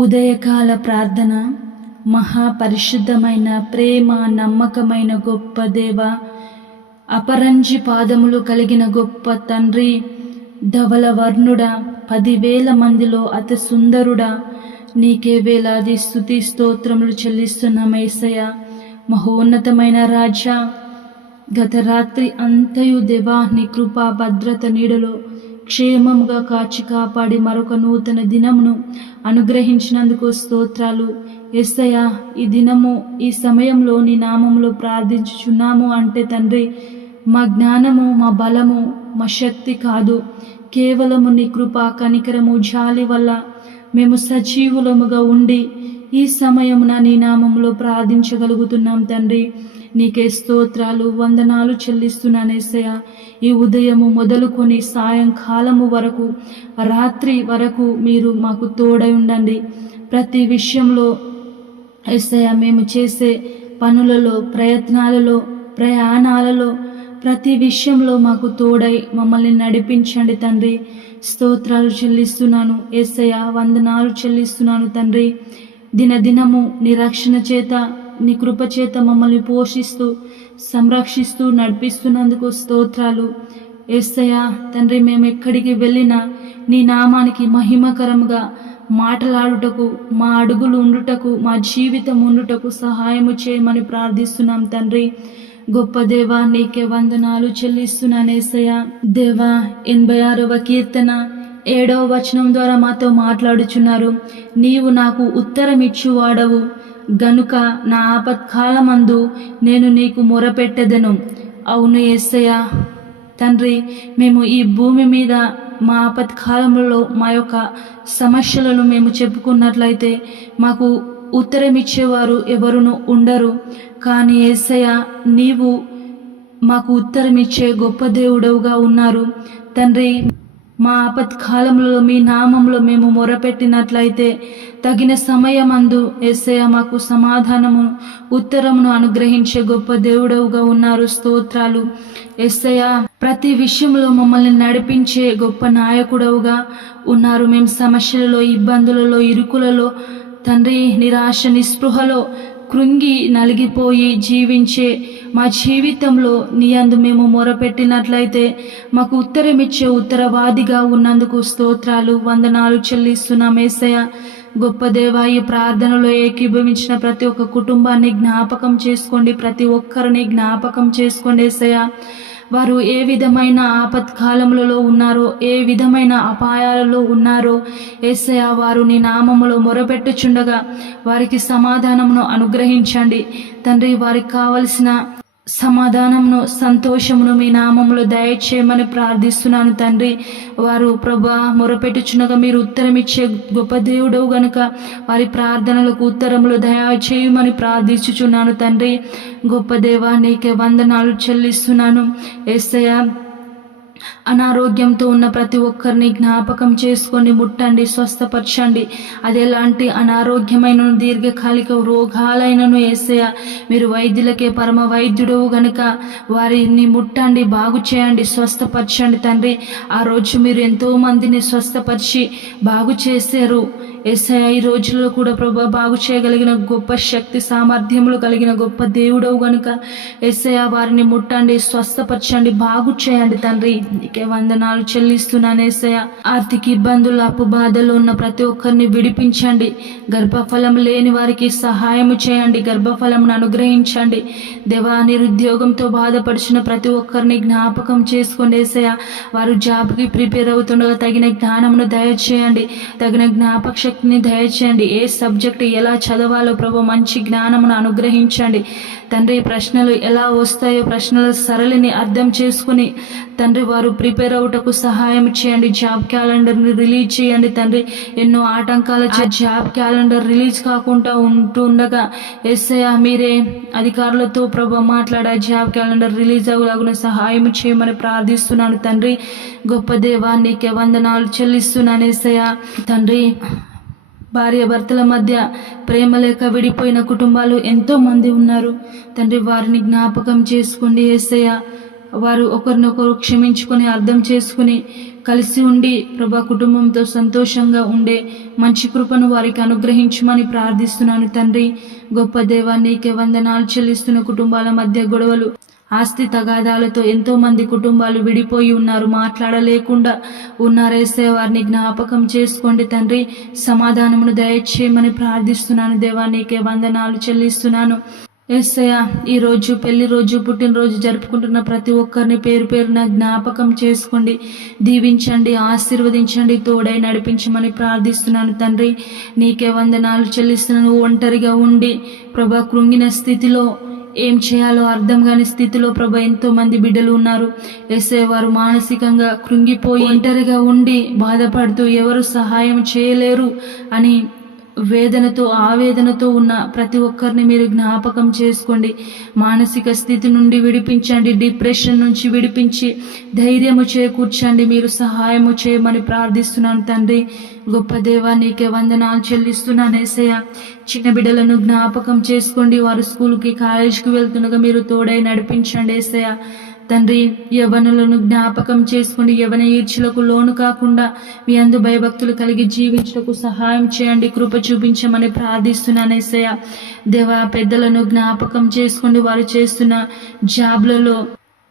ఉదయకాల ప్రార్థన మహాపరిశుద్ధమైన ప్రేమ నమ్మకమైన గొప్ప దేవ అపరంజి పాదములు కలిగిన గొప్ప తండ్రి ధవల వర్ణుడ పదివేల మందిలో అతి సుందరుడా నీకే వేలాది స్థుతి స్తోత్రములు చెల్లిస్తున్న మేసయ మహోన్నతమైన రాజా గత రాత్రి అంతయు దేవా నీ కృపా భద్రత నీడలో క్షేమముగా కాచి కాపాడి మరొక నూతన దినమును అనుగ్రహించినందుకు స్తోత్రాలు. ఎస్సయ ఈ దినము ఈ సమయంలో నీ నామంలో ప్రార్థించుచున్నాము అంటే తండ్రి మా జ్ఞానము మా బలము మా శక్తి కాదు. కేవలము నీ కృప కనికరము జాలి వల్ల మేము సజీవులముగా ఉండి ఈ సమయమున నీ నామంలో ప్రార్థించగలుగుతున్నాం తండ్రి. నీకే స్తోత్రాలు వందనాలు చెల్లిస్తున్నాను ఈ ఉదయము మొదలుకొని సాయంకాలము వరకు రాత్రి వరకు మీరు మాకు తోడై ఉండండి. ప్రతి విషయంలో ఏసయ్య మేము చేసే పనులలో ప్రయత్నాలలో ప్రయాణాలలో ప్రతి విషయంలో మాకు తోడై మమ్మల్ని నడిపించండి తండ్రి. స్తోత్రాలు చెల్లిస్తున్నాను ఏసయ్య వందనాలు చెల్లిస్తున్నాను తండ్రి. దినదినము నిరక్షణ చేత నీ కృపచేత మమ్మల్ని పోషిస్తూ సంరక్షిస్తూ నడిపిస్తున్నందుకు స్తోత్రాలు. ఏసయ్య తండ్రి మేము ఎక్కడికి వెళ్ళినా నీ నామానికి మహిమకరంగా మాటలాడుటకు మా అడుగులు ఉండుటకు మా జీవితం ఉండుటకు సహాయము చేయమని ప్రార్థిస్తున్నాం తండ్రి. గొప్ప దేవా నీకే వందనాలు చెల్లిస్తున్నాను ఏసయ్య. దేవా ఎనభై ఆరవ కీర్తన ఏడవ వచనం ద్వారా మాతో మాట్లాడుచున్నారు. నీవు నాకు ఉత్తరం ఇచ్చువాడవు గనుక నా ఆపత్కాలమందు నేను నీకు మొరపెట్టెదను. అవును ఏసయ్య. తండ్రి మేము ఈ భూమి మీద మా ఆపత్కాలంలో మా యొక్క సమస్యలను మేము చెప్పుకున్నట్లయితే మాకు ఉత్తరం ఇచ్చేవారు ఎవరును ఉండరు. కానీ ఏసయ్య నీవు మాకు ఉత్తరం ఇచ్చే గొప్ప దేవుడవుగా ఉన్నారు. తండ్రి మా ఆపత్కాలంలో మీ నామంలో మేము మొరపెట్టినట్లయితే తగిన సమయమందు ఎస్సయ మాకు సమాధానము ఉత్తరమును అనుగ్రహించే గొప్ప దేవుడవుగా ఉన్నారు. స్తోత్రాలు. ఎస్సయ ప్రతి విషయంలో మమ్మల్ని నడిపించే గొప్ప నాయకుడవుగా ఉన్నారు. మేము సమస్యలలో ఇబ్బందులలో ఇరుకులలో తండ్రి నిరాశ నిస్పృహలో కృంగి నలిగిపోయి జీవించే మా జీవితంలో నీ అందు మేము మొరపెట్టినట్లయితే మాకు ఉత్తరమిచ్చే ఉత్తరవాదిగా ఉన్నందుకు స్తోత్రాలు వందనాలు చెల్లిస్తున్నాం ఏసయ్య. గొప్ప దేవా ఈ ప్రార్థనలో ఏకీభవించిన ప్రతి ఒక్క కుటుంబాన్ని జ్ఞాపకం చేసుకోండి ప్రతి ఒక్కరిని జ్ఞాపకం చేసుకోండి ఏసయ్య. వారు ఏ విధమైన ఆపత్కాలములలో ఉన్నారో ఏ విధమైన అపాయాలలో ఉన్నారో ఏసయ వారు నీ నామములో మొరపెట్టుచుండగా వారికి సమాధానమును అనుగ్రహించండి. తండ్రి వారికి కావలసిన సమాధానమును సంతోషమును మీ నామములో దయచేయమని ప్రార్థిస్తున్నాను తండ్రి. వారు ప్రభా మొరపెట్టుచునగా మీరు ఉత్తరం ఇచ్చే గొప్ప దేవుడవు గనుక వారి ప్రార్థనలకు ఉత్తరములు దయ చేయమని ప్రార్థించుచున్నాను తండ్రి. గొప్ప దేవా నీకే వందనాలు చెల్లిస్తున్నాను. ఏసయ్య అనారోగ్యంతో ఉన్న ప్రతి ఒక్కరిని జ్ఞాపకం చేసుకొని ముట్టండి స్వస్థపరచండి. అది ఎలాంటి అనారోగ్యమైన దీర్ఘకాలిక రోగాలైనను వేసేయ మీరు వైద్యులకే పరమ వైద్యుడు గనుక వారిని ముట్టండి బాగు చేయండి స్వస్థపరచండి తండ్రి. ఆ రోజు మీరు ఎంతోమందిని స్వస్థపరిచి బాగు చేశారు. ఎస్ఐ ఈ రోజుల్లో కూడా ప్రభా బాగు చేయగలిగిన గొప్ప శక్తి సామర్థ్యములు కలిగిన గొప్ప దేవుడవు గనుక ఎస్ఐ వారిని ముట్టండి స్వస్థపరచండి బాగు చేయండి తండ్రి. నీకే వందనాలు చెల్లిస్తున్నాను ఎస్ఐ ఆర్థిక ఇబ్బందులు అప్పు బాధలు ఉన్న ప్రతి ఒక్కరిని విడిపించండి. గర్భఫలం లేని వారికి సహాయం చేయండి గర్భఫలంను అనుగ్రహించండి. దేవా నిరుద్యోగంతో బాధపడిచిన ప్రతి ఒక్కరిని జ్ఞాపకం చేసుకోండి ఎస్ఐ వారు జాబ్కి ప్రిపేర్ అవుతుండగా తగిన జ్ఞానమును దయచేయండి. తగిన జ్ఞాపక శక్తిని దయచేయండి. ఏ సబ్జెక్ట్ ఎలా చదవాలో ప్రభు మంచి జ్ఞానమును అనుగ్రహించండి. తండ్రి ప్రశ్నలు ఎలా వస్తాయో ప్రశ్నల సరళిని అర్థం చేసుకుని తండ్రి వారు ప్రిపేర్ అవుటకు సహాయం చేయండి. జాబ్ క్యాలెండర్ని రిలీజ్ చేయండి తండ్రి. ఎన్నో ఆటంకాల జాబ్ క్యాలెండర్ రిలీజ్ కాకుండా ఉంటుండగా ఎస్ఐ మీరే అధికారులతో ప్రభు మాట్లాడా జాబ్ క్యాలెండర్ రిలీజ్ అవ్వలాగున సహాయం చేయమని ప్రార్థిస్తున్నాను తండ్రి. గొప్ప దేవా నీకే వందనాలు చెల్లిస్తున్నాను ఎస్ఐ తండ్రి భార్యాభర్తల మధ్య ప్రేమ లేక విడిపోయిన కుటుంబాలు ఎంతో మంది ఉన్నారు. తండ్రి వారిని జ్ఞాపకం చేసుకోండి ఏసయ్య. వారు ఒకరినొకరు క్షమించుకొని అర్థం చేసుకుని కలిసి ఉండి ప్రభా కుటుంబంతో సంతోషంగా ఉండే మంచి కృపను వారికి అనుగ్రహించమని ప్రార్థిస్తున్నాను తండ్రి. గొప్ప దేవాన్ని నీకే వందనాలు చెల్లిస్తున్న కుటుంబాల మధ్య గొడవలు ఆస్తి తగాదాలతో ఎంతో మంది కుటుంబాలు విడిపోయి ఉన్నారు. మాట్లాడలేకుండా ఉన్నారేసే వారిని జ్ఞాపకం చేసుకోండి తండ్రి. సమాధానమును దయచేయమని ప్రార్థిస్తున్నాను. దేవా నీకే వందనాలు చెల్లిస్తున్నాను. ఎస్సయ్య ఈ రోజు పెళ్ళి రోజు పుట్టినరోజు జరుపుకుంటున్న ప్రతి ఒక్కరిని పేరు పేరున జ్ఞాపకం చేసుకోండి. దీవించండి ఆశీర్వదించండి తోడై నడిపించమని ప్రార్థిస్తున్నాను తండ్రి. నీకే వందనాలు చెల్లిస్తున్నాను. ఒంటరిగా ఉండి ప్రభా కృంగిన స్థితిలో ఏం చేయాలో అర్థం కాని స్థితిలో ప్రభ ఎంతో మంది బిడ్డలు ఉన్నారు. ఎస్ఏ వారు మానసికంగా కృంగిపోయి ఒంటరిగా ఉండి బాధపడుతూ ఎవరు సహాయం చేయలేరు అని వేదనతో ఆవేదనతో ఉన్న ప్రతి ఒక్కరిని మీరు జ్ఞాపకం చేసుకోండి. మానసిక స్థితి నుండి విడిపించండి. డిప్రెషన్ నుంచి విడిపించి ధైర్యము చేకూర్చండి. మీరు సహాయము చేయమని ప్రార్థిస్తున్నాను తండ్రి. గొప్ప దేవా నీకే వందనాలు చెల్లిస్తున్నాను ఏసయ్య. చిన్న బిడ్డలను జ్ఞాపకం చేసుకోండి. వారు స్కూల్కి కాలేజీకి వెళ్తుండగా మీరు తోడై నడిపించండి ఏసయ్య. తండ్రి యవనులను జ్ఞాపకం చేసుకుని యవన ఈర్చులకు లోను కాకుండా మీ అందు భయభక్తులు కలిగి జీవించటకు సహాయం చేయండి కృప చూపించమని ప్రార్థిస్తున్నాను ఏసయ్య. దేవా పెద్దలను జ్ఞాపకం చేసుకోండి వారు చేస్తున్న జాబ్లలో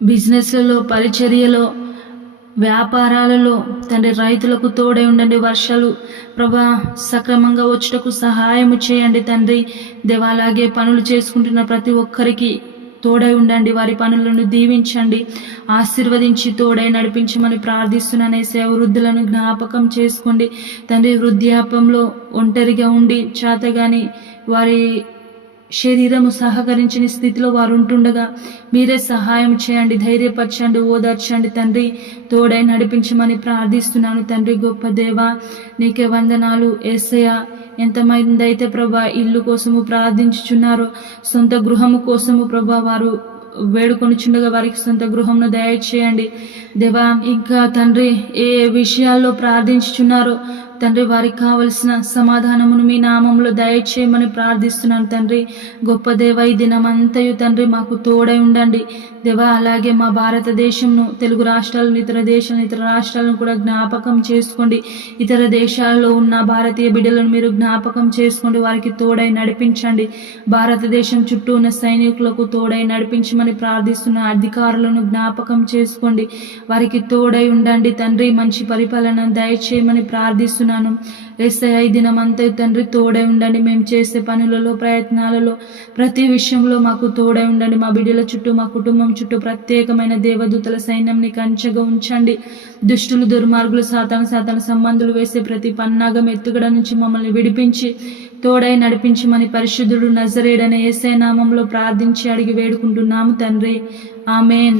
బిజినెస్లలో పరిచర్యలో వ్యాపారాలలో తండ్రి రైతులకు తోడై ఉండండి వర్షాలు ప్రభా సక్రమంగా వచ్చుటకు సహాయము చేయండి తండ్రి. దేవా అలాగే పనులు చేసుకుంటున్న ప్రతి ఒక్కరికి తోడై ఉండండి వారి పనులను దీవించండి. ఆశీర్వదించి తోడై నడిపించమని ప్రార్థిస్తున్నానేసే వృద్ధులను జ్ఞాపకం చేసుకోండి. తండ్రి వృద్ధాపంలో ఒంటరిగా ఉండి చేతగాని వారి శరీరము సహకరించని స్థితిలో వారు ఉంటుండగా మీరే సహాయం చేయండి ధైర్యపరచండి ఓదార్చండి. తండ్రి తోడై నడిపించమని ప్రార్థిస్తున్నాను. తండ్రి గొప్ప దేవ నీకే వందనాలు. ఏసయ ఎంతమంది అయితే ప్రభా ఇల్లు కోసము ప్రార్థించుచున్నారో సొంత గృహము కోసము ప్రభా వారు వేడుకొనిచుండగా వారికి సొంత గృహంను దయచేయండి. దేవా ఇంకా తండ్రి ఏ విషయాల్లో ప్రార్థించుచున్నారో తండ్రి వారికి కావలసిన సమాధానమును మీ నామంలో దయచేయమని ప్రార్థిస్తున్నాను తండ్రి. గొప్ప దేవ ఈ దినమంతయు తండ్రి మాకు తోడై ఉండండి. దేవా అలాగే మా భారతదేశంను తెలుగు రాష్ట్రాలను ఇతర దేశాలను ఇతర రాష్ట్రాలను కూడా జ్ఞాపకం చేసుకోండి. ఇతర దేశాల్లో ఉన్న భారతీయ బిడ్డలను మీరు జ్ఞాపకం చేసుకోండి. వారికి తోడై నడిపించండి. భారతదేశం చుట్టూ ఉన్న సైనికులకు తోడై నడిపించమని ప్రార్థిస్తున్న అధికారులను జ్ఞాపకం చేసుకోండి. వారికి తోడై ఉండండి తండ్రి. మంచి పరిపాలన దయచేయమని ప్రార్థిస్తున్నాను ఎస్ఐ దినమంతా తండ్రి తోడై ఉండండి. మేము చేసే పనులలో ప్రయత్నాలలో ప్రతి విషయంలో మాకు తోడై ఉండండి. మా బిడ్డల చుట్టూ మా కుటుంబం చుట్టూ ప్రత్యేకమైన దేవదూతల సైన్యంని కంచగా ఉంచండి. దుష్టులు దుర్మార్గులు సాతాను సాతాను సంబంధులు వేసే ప్రతి పన్నాగం ఎత్తుగడ నుంచి మమ్మల్ని విడిపించి తోడై నడిపించమని పరిశుద్ధుడు నజరేడనే ఏసై నామంలో ప్రార్థించి అడిగి వేడుకుంటున్నాము తండ్రి. ఆమెన్.